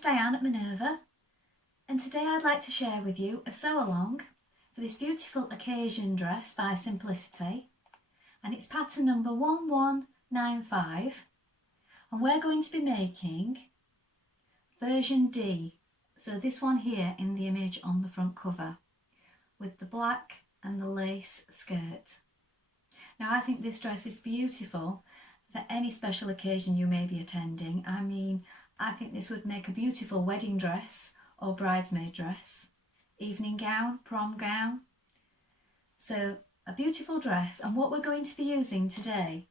it's Dianne at Minerva, and today I'd like to share with you a sew along for this beautiful occasion dress by Simplicity, and it's pattern number 1195, and we're going to be making version D, so this one here in the image on the front cover with the black and the lace skirt. Now I think this dress is beautiful for any special occasion you may be attending. I think this would make a beautiful wedding dress or bridesmaid dress, evening gown, prom gown. So a beautiful dress, and what we're going to be using today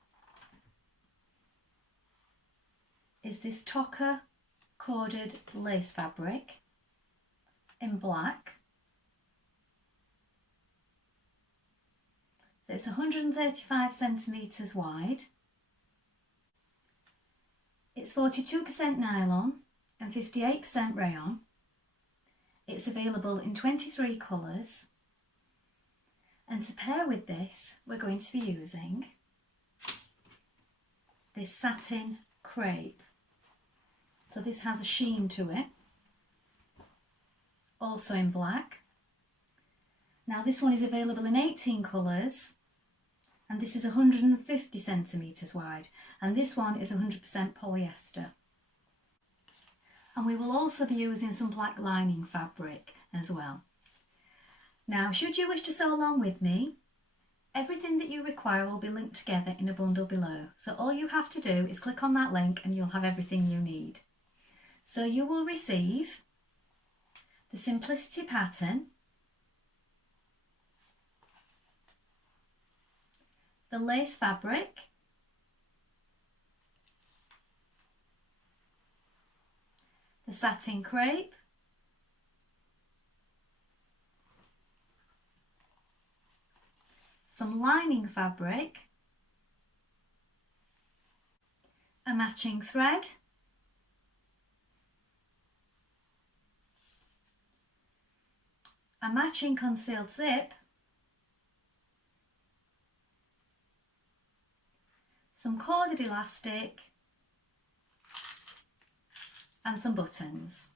is this Tocker corded lace fabric in black. So it's 135 centimetres wide. It's 42% nylon and 58% rayon. It's available in 23 colours. And to pair with this, we're going to be using this satin crepe. So this has a sheen to it, also in black. Now this one is available in 18 colours, and this is 150 centimetres wide, and this one is 100% polyester. And we will also be using some black lining fabric as well. Now, should you wish to sew along with me, everything that you require will be linked together in a bundle below. So all you have to do is click on that link and you'll have everything you need. So you will receive the Simplicity pattern, the lace fabric, the satin crepe, some lining fabric, a matching thread, a matching concealed zip, some corded elastic, and some buttons.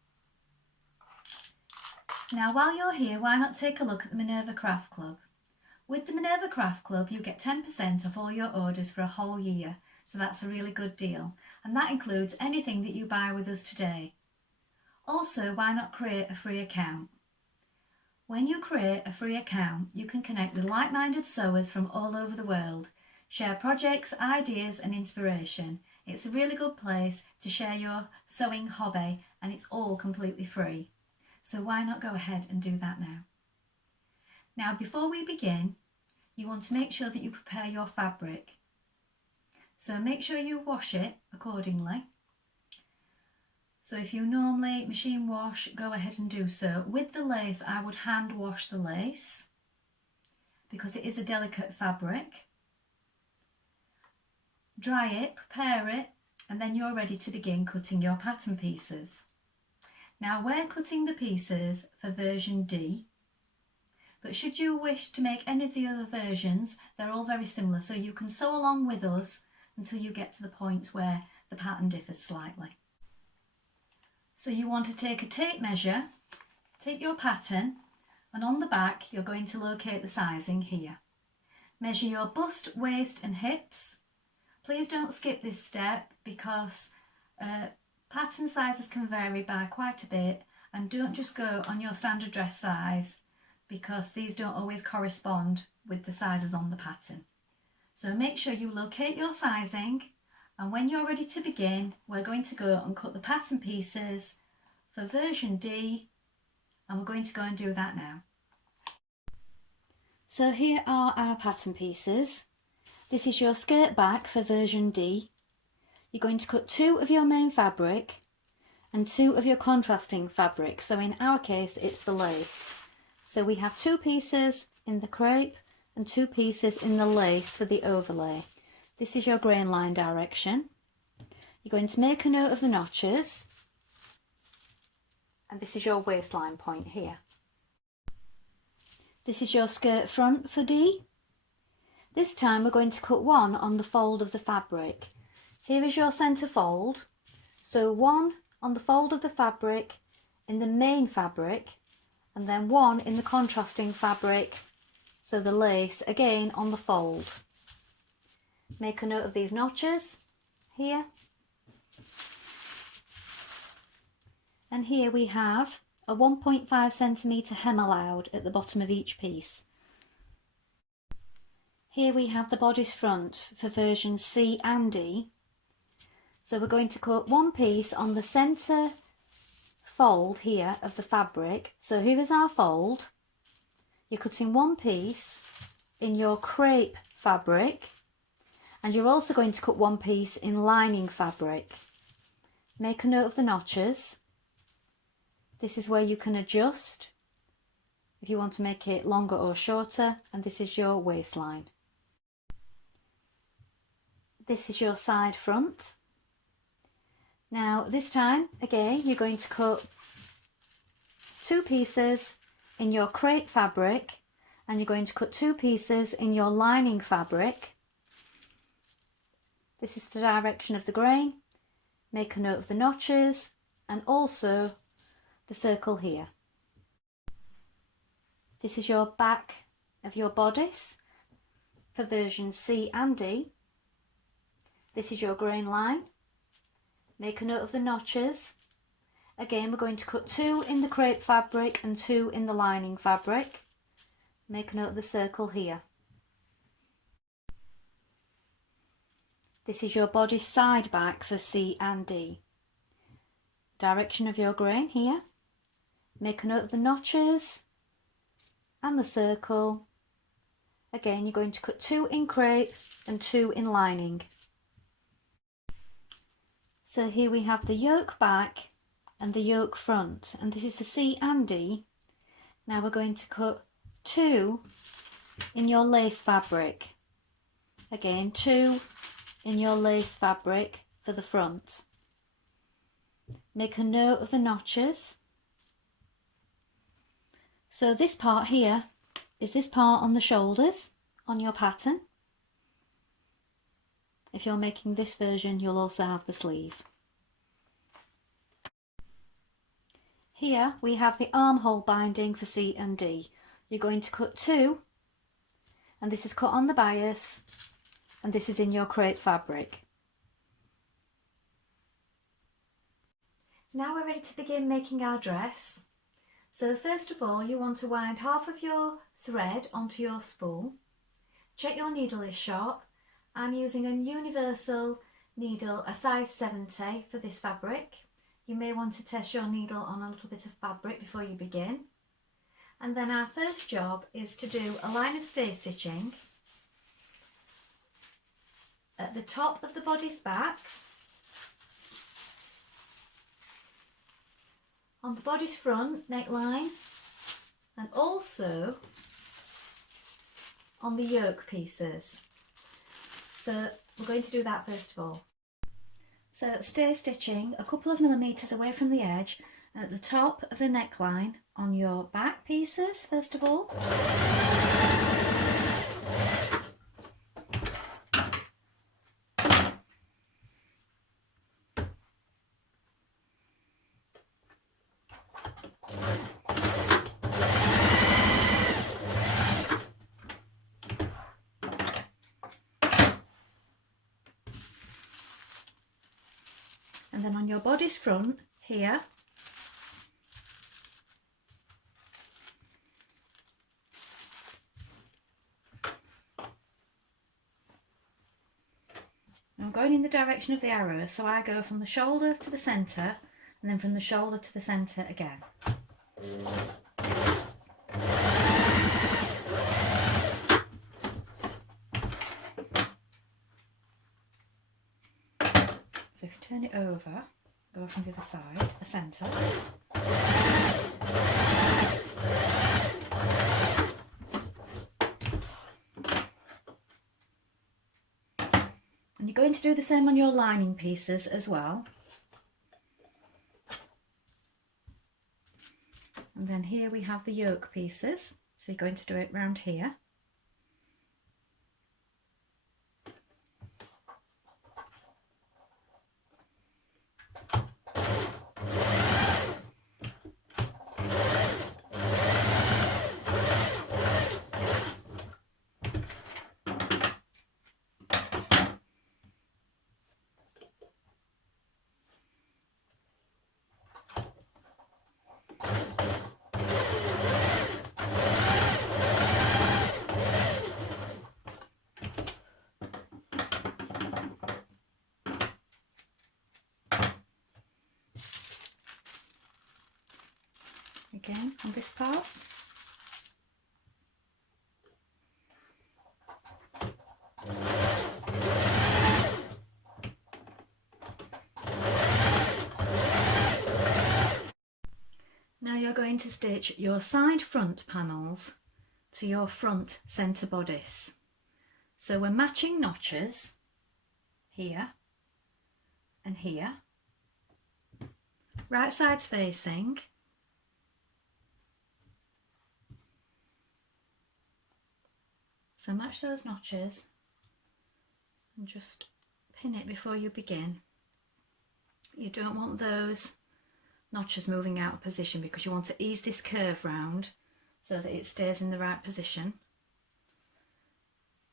Now while you're here, why not take a look at the Minerva Craft Club? With the Minerva Craft Club you get 10% off all your orders for a whole year, so that's a really good deal, and that includes anything that you buy with us today. Also, why not create a free account? When you create a free account, you can connect with like-minded sewers from all over the world, share projects, ideas and inspiration. It's a really good place to share your sewing hobby, and it's all completely free. So why not go ahead and do that now? Now before we begin, you want to make sure that you prepare your fabric. So make sure you wash it accordingly. So if you normally machine wash, go ahead and do so. With the lace, I would hand wash the lace because it is a delicate fabric. Dry it, prepare it, and then you're ready to begin cutting your pattern pieces. Now we're cutting the pieces for version D, but should you wish to make any of the other versions, they're all very similar, so you can sew along with us until you get to the point where the pattern differs slightly. So you want to take a tape measure, take your pattern, and on the back you're going to locate the sizing here. Measure your bust, waist and hips. Please don't skip this step because pattern sizes can vary by quite a bit, and don't just go on your standard dress size because these don't always correspond with the sizes on the pattern. So make sure you locate your sizing, and when you're ready to begin, we're going to go and cut the pattern pieces for version D, and we're going to go and do that now. So here are our pattern pieces. This is your skirt back for version D. You're going to cut 2 of your main fabric and 2 of your contrasting fabric. So in our case, it's the lace. So we have 2 pieces in the crepe and 2 pieces in the lace for the overlay. This is your grain line direction. You're going to make a note of the notches, and this is your waistline point here. This is your skirt front for D. This time we're going to cut 1 on the fold of the fabric. Here is your centre fold, so 1 on the fold of the fabric in the main fabric, and then one in the contrasting fabric, so the lace again on the fold. Make a note of these notches here. And here we have a 1.5 centimetre hem allowed at the bottom of each piece. Here we have the bodice front for version C and D. So we're going to cut one piece on the centre fold here of the fabric. So here is our fold. You're cutting one piece in your crepe fabric, and you're also going to cut one piece in lining fabric. Make a note of the notches. This is where you can adjust if you want to make it longer or shorter, and this is your waistline. This is your side front. Now this time again you're going to cut two pieces in your crepe fabric, and you're going to cut two pieces in your lining fabric. This is the direction of the grain. Make a note of the notches and also the circle here. This is your back of your bodice for version C and D. This is your grain line. Make a note of the notches. Again, we're going to cut two in the crepe fabric and two in the lining fabric. Make a note of the circle here. This is your bodice side back for C and D. Direction of your grain here. Make a note of the notches and the circle. Again, you're going to cut two in crepe and two in lining. So here we have the yoke back and the yoke front, and this is for C and D. Now we're going to cut two in your lace fabric. Again, two in your lace fabric for the front. Make a note of the notches. So this part here is this part on the shoulders on your pattern. If you're making this version, you'll also have the sleeve. Here we have the armhole binding for C and D. You're going to cut two, and this is cut on the bias, and this is in your crepe fabric. Now we're ready to begin making our dress. So first of all, you want to wind half of your thread onto your spool. Check your needle is sharp. I'm using a universal needle, a size 70 for this fabric. You may want to test your needle on a little bit of fabric before you begin. And then our first job is to do a line of stay stitching at the top of the bodice back, on the bodice front neckline, and also on the yoke pieces. So we're going to do that first of all. So stay stitching a couple of millimetres away from the edge at the top of the neckline on your back pieces first of all. And then on your bodice front here, I'm going in the direction of the arrow, so I go from the shoulder to the centre and then from the shoulder to the centre again. So if you turn it over, go from the other side to the centre. And you're going to do the same on your lining pieces as well. And then here we have the yoke pieces, so you're going to do it round here. again on this part. Now you're going to stitch your side front panels to your front centre bodice. So we're matching notches here and here, right sides facing. So match those notches and just pin it before you begin. You don't want those notches moving out of position because you want to ease this curve round so that it stays in the right position.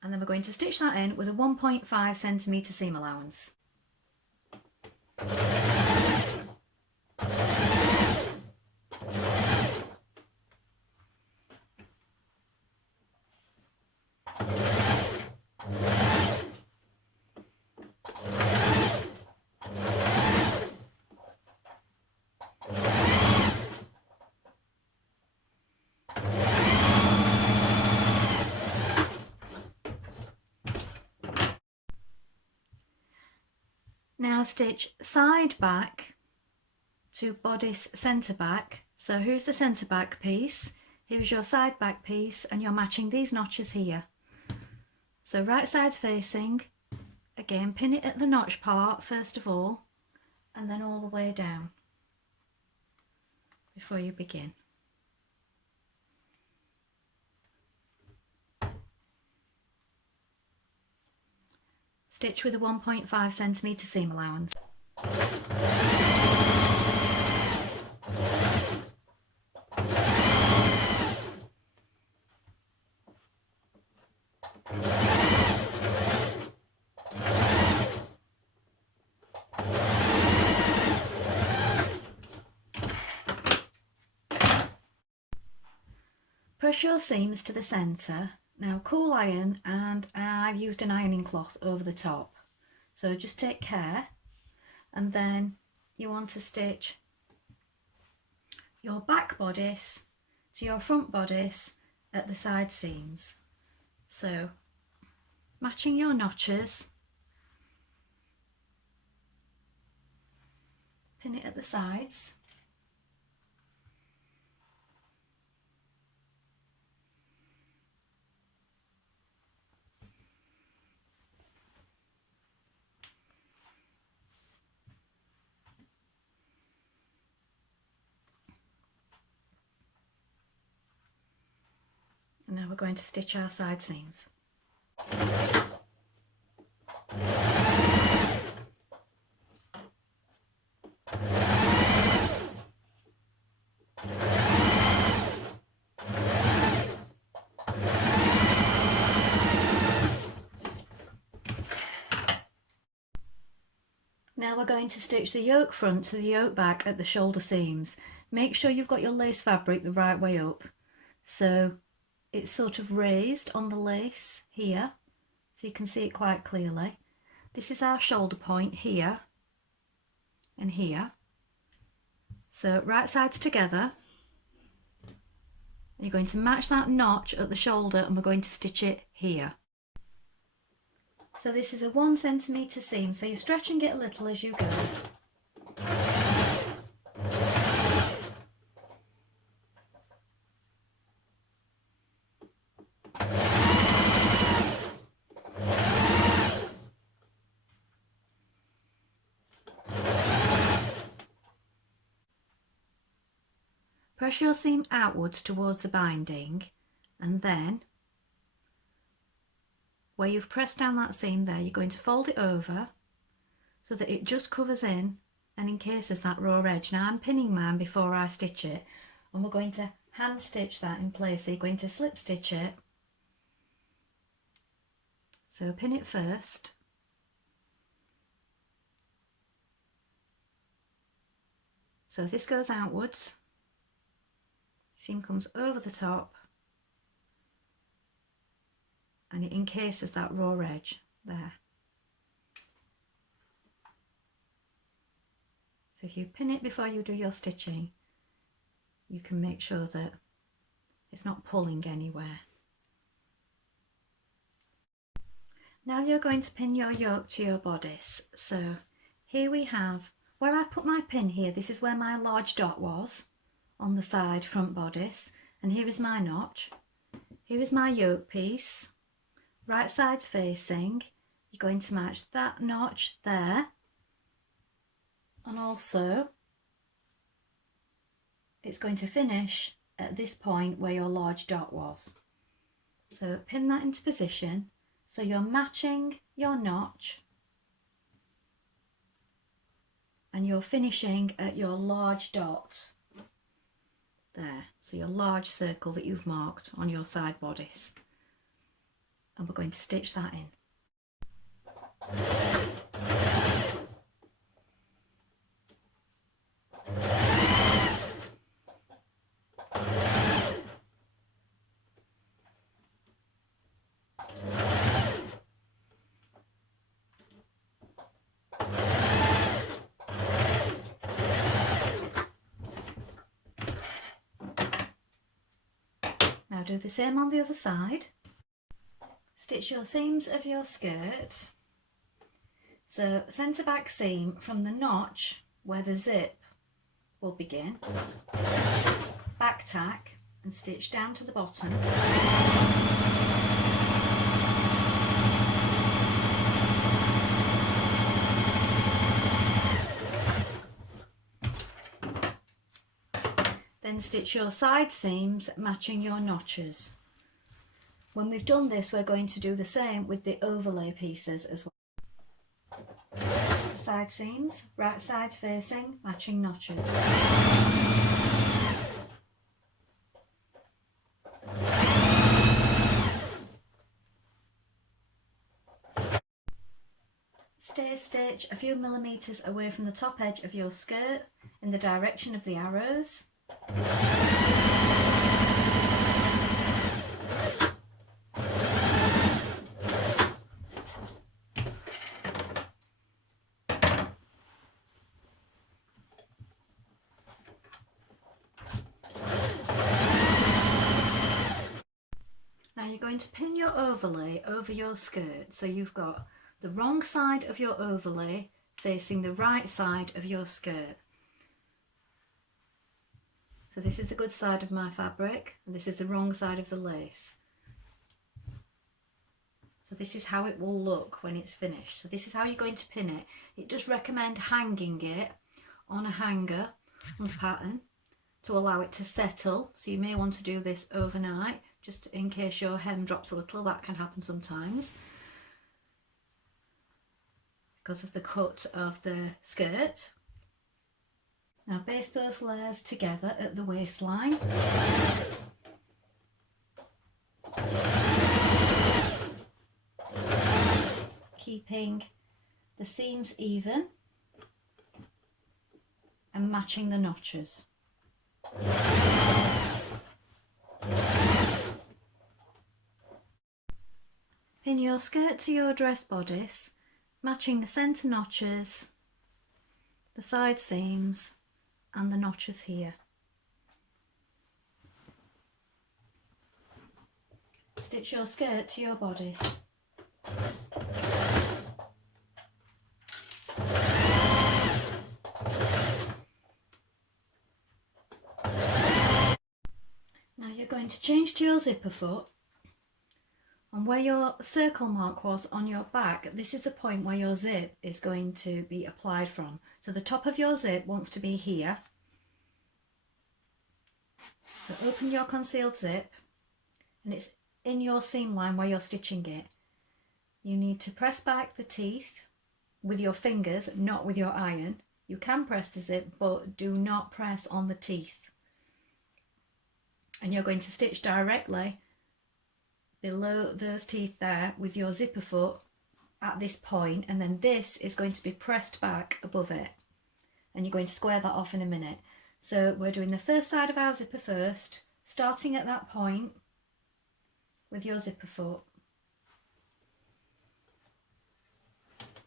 And then we're going to stitch that in with a 1.5 centimetre seam allowance. Now stitch side back to bodice centre back. So here's the centre back piece, here's your side back piece, and you're matching these notches here. So right side facing, again pin it at the notch part first of all, and then all the way down before you begin. Stitch with a 1.5 centimetre seam allowance. Press your seams to the centre. Now cool iron, and I've used an ironing cloth over the top. So just take care, and then you want to stitch your back bodice to your front bodice at the side seams. So matching your notches, pin it at the sides. And now we're going to stitch our side seams. Now we're going to stitch the yoke front to the yoke back at the shoulder seams. Make sure you've got your lace fabric the right way up. So it's sort of raised on the lace here, so you can see it quite clearly. This is our shoulder point here and here. So right sides together. You're going to match that notch at the shoulder and we're going to stitch it here. So this is a 1 centimetre seam, so you're stretching it a little as you go. Press your seam outwards towards the binding, and then where you've pressed down that seam there, you're going to fold it over so that it just covers in and encases that raw edge. Now I'm pinning mine before I stitch it, and we're going to hand stitch that in place. So you're going to slip stitch it. So pin it first. So this goes outwards. Seam comes over the top and it encases that raw edge there. So if you pin it before you do your stitching, you can make sure that it's not pulling anywhere. Now you're going to pin your yoke to your bodice. So here we have, where I've put my pin here, this is where my large dot was on the side front bodice, and here is my notch. Here is my yoke piece, right sides facing. You're going to match that notch there, and also it's going to finish at this point where your large dot was. So pin that into position so you're matching your notch and you're finishing at your large dot there, so your large circle that you've marked on your side bodice, and we're going to stitch that in. Now do the same on the other side. Stitch your seams of your skirt. So centre back seam from the notch where the zip will begin, back tack and stitch down to the bottom. Then stitch your side seams matching your notches. When we've done this, we're going to do the same with the overlay pieces as well. Side seams, right sides facing, matching notches. Stay stitch a few millimetres away from the top edge of your skirt in the direction of the arrows. Now you're going to pin your overlay over your skirt, so you've got the wrong side of your overlay facing the right side of your skirt. So this is the good side of my fabric and this is the wrong side of the lace. So this is how it will look when it's finished. So this is how you're going to pin it. It does recommend hanging it on a hanger on the pattern to allow it to settle. So you may want to do this overnight, just in case your hem drops a little. That can happen sometimes because of the cut of the skirt. Now baste both layers together at the waistline. Keeping the seams even and matching the notches. Pin your skirt to your dress bodice, matching the centre notches, the side seams and the notches here. Stitch your skirt to your bodice. Now you're going to change to your zipper foot, and where your circle mark was on your back, this is the point where your zip is going to be applied from. So the top of your zip wants to be here. So open your concealed zip and it's in your seam line where you're stitching it. You need to press back the teeth with your fingers, not with your iron. You can press the zip, but do not press on the teeth. And you're going to stitch directly below those teeth there with your zipper foot at this point, and then this is going to be pressed back above it, and you're going to square that off in a minute. So we're doing the first side of our zipper first, starting at that point with your zipper foot,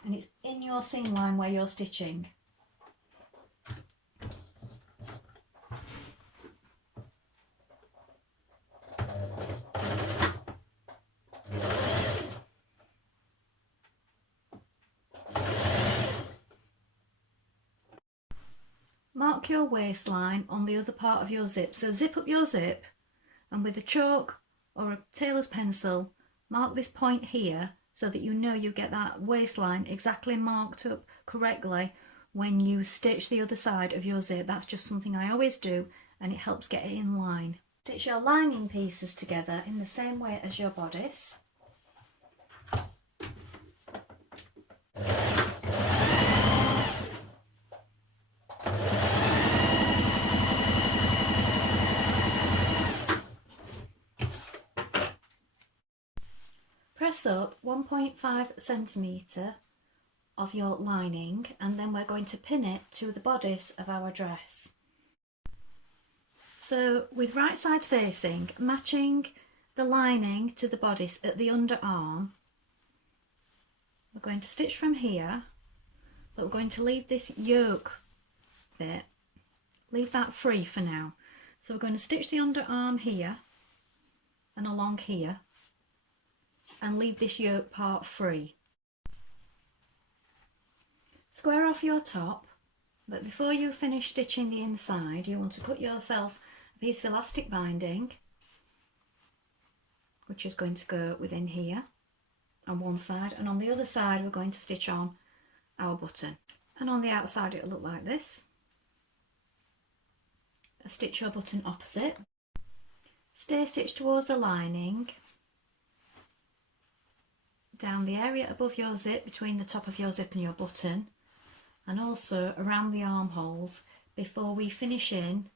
and it's in your seam line where you're stitching. mark your waistline on the other part of your zip. So zip up your zip and with a chalk or a tailor's pencil, mark this point here so that you know you get that waistline exactly marked up correctly when you stitch the other side of your zip. That's just something I always do and it helps get it in line. Stitch your lining pieces together in the same way as your bodice. Press up 1.5 centimetre of your lining and then we're going to pin it to the bodice of our dress. So with right side facing, matching the lining to the bodice at the underarm, we're going to stitch from here, but we're going to leave this yoke bit, leave that free for now. So we're going to stitch the underarm here and along here and leave this yoke part free. Square off your top, but before you finish stitching the inside you want to cut yourself a piece of elastic binding, which is going to go within here on one side, and on the other side we're going to stitch on our button, and on the outside it'll look like this. Stitch your button opposite, stay stitched towards the lining, down the area above your zip between the top of your zip and your button, and also around the armholes before we finish in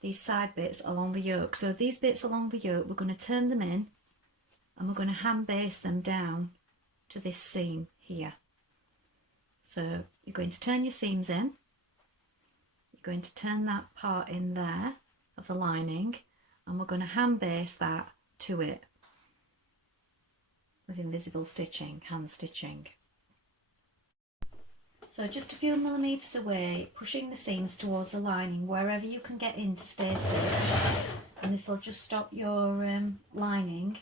these side bits along the yoke. So these bits along the yoke, we're going to turn them in and we're going to hand baste them down to this seam here. So you're going to turn your seams in, you're going to turn that part in there of the lining, and we're going to hand baste that to it with invisible stitching, hand stitching. So just a few millimetres away, pushing the seams towards the lining wherever you can get in to stay stitched, and this will just stop your lining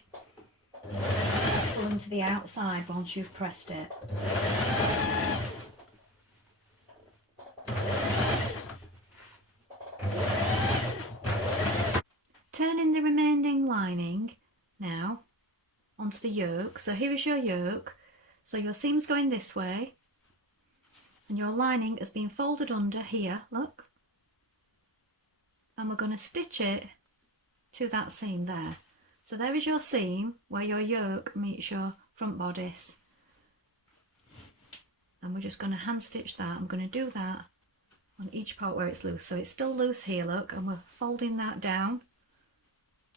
pulling to the outside once you've pressed it. Turning the remaining lining now onto the yoke. So here is your yoke, so your seam's going this way and your lining has been folded under here, look, and we're going to stitch it to that seam there. So there is your seam where your yoke meets your front bodice, and we're just going to hand stitch that. I'm going to do that on each part where it's loose. So it's still loose here, look, and we're folding that down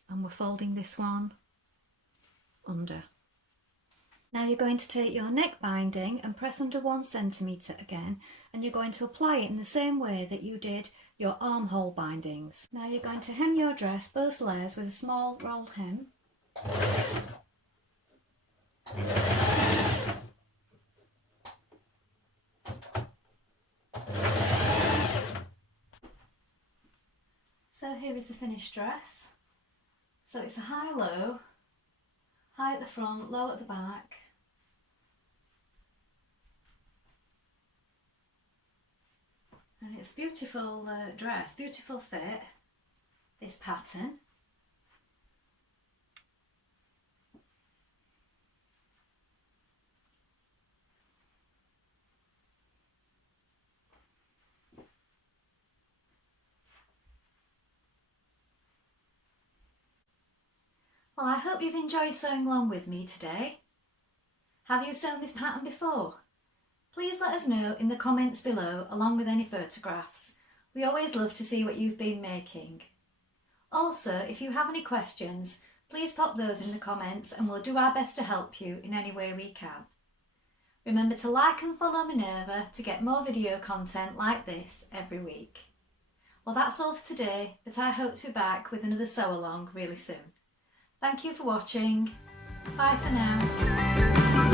and we're folding this one under. Now you're going to take your neck binding and press under 1 centimetre again, and you're going to apply it in the same way that you did your armhole bindings. Now you're going to hem your dress, both layers, with a small rolled hem. So here is the finished dress. So it's a high-low, high at the front, low at the back. And it's a beautiful dress, beautiful fit, this pattern. Well, I hope you've enjoyed sewing along with me today. Have you sewn this pattern before? Please let us know in the comments below, along with any photographs. We always love to see what you've been making. Also, if you have any questions, please pop those in the comments and we'll do our best to help you in any way we can. Remember to like and follow Minerva to get more video content like this every week. Well, that's all for today, but I hope to be back with another sew along really soon. Thank you for watching. Bye for now.